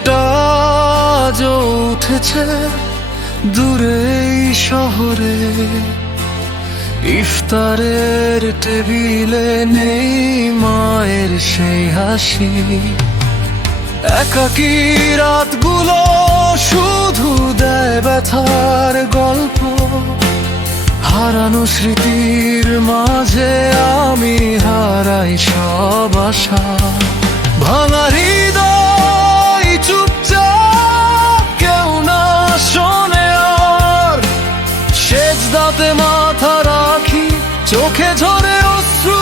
আলোটা আজ উঠেছে দূরে শহরে, ইফতারের টেবিলে নেই মায়ের সেই হাসি। একাকী রাতগুলো শুধু দেয় ব্যথার গল্প, হারানো স্মৃতির মাঝে আমি হারাই সব আশা। ভাঙা হৃদয় চুপচাপ, কেউ না শোনে আর, সেজদাতে মাথা রাখি, চোখে ঝরে অশ্রু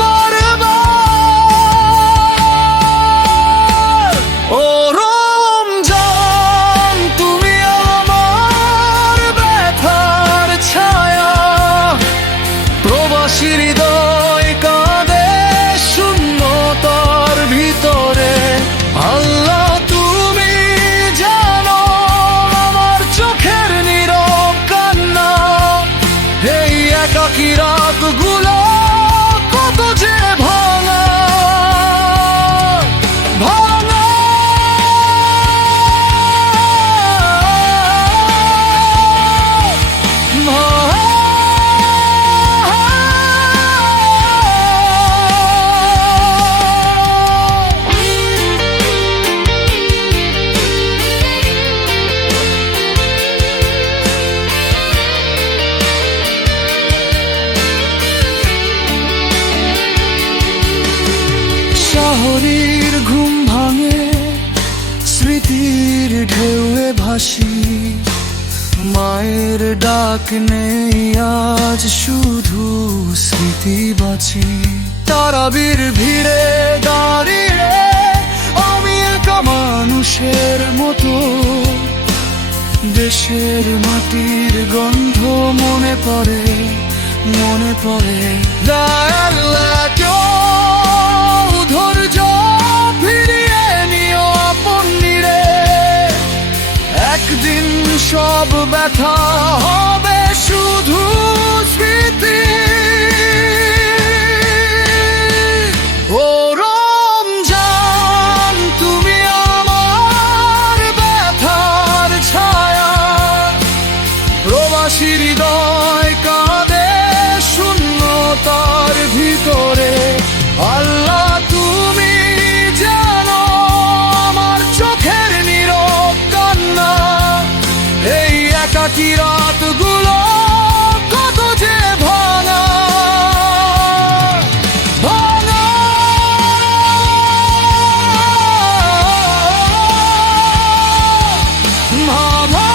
বারবার। ও রমজান, তুমি আমার ব্যথার ছায়া, প্রবাসী হৃদয় কাঁদে শূন্যতার ভিতরে। আল্লাহ তুমি জানো আমার চোখের নীরব কান্না, এই একাকী রাতগুলো কত যে ভাঙা ভাঙা। শহরের ঘুম ভাঙে, স্মৃতির ঢেউয়ে ভাসি, মায়ের ডাক নেই আজ, শুধু স্মৃতি বাঁচি। তারাবির ভিড়ে দাঁড়িয়ে আমি একা মানুষের মতো, দেশের মাটির গন্ধ মনে পড়ে মনে পড়ে। ধৈর্য ফিরিয়ে নিও আপন নিরে, একদিন সব ব্যথা হবে শুধু স্মৃতি। ও রমজান, তুমি আমার ব্যথার ছায়া, প্রবাসী হৃদয় কাঁদে শূন্যতার ভিতরে। আল্লাহ তুমি জানো আমার চোখের নীরব কান্না, এই একাকী রাতগুলো কত যে ভাঙা ভাঙা। ভাঙা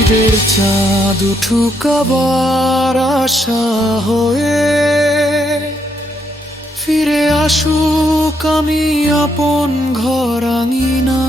ঈদের চাঁদ উঠুক আবার আশা হয়ে, ফিরে আসুক আমি আপন ঘর আঙিনা।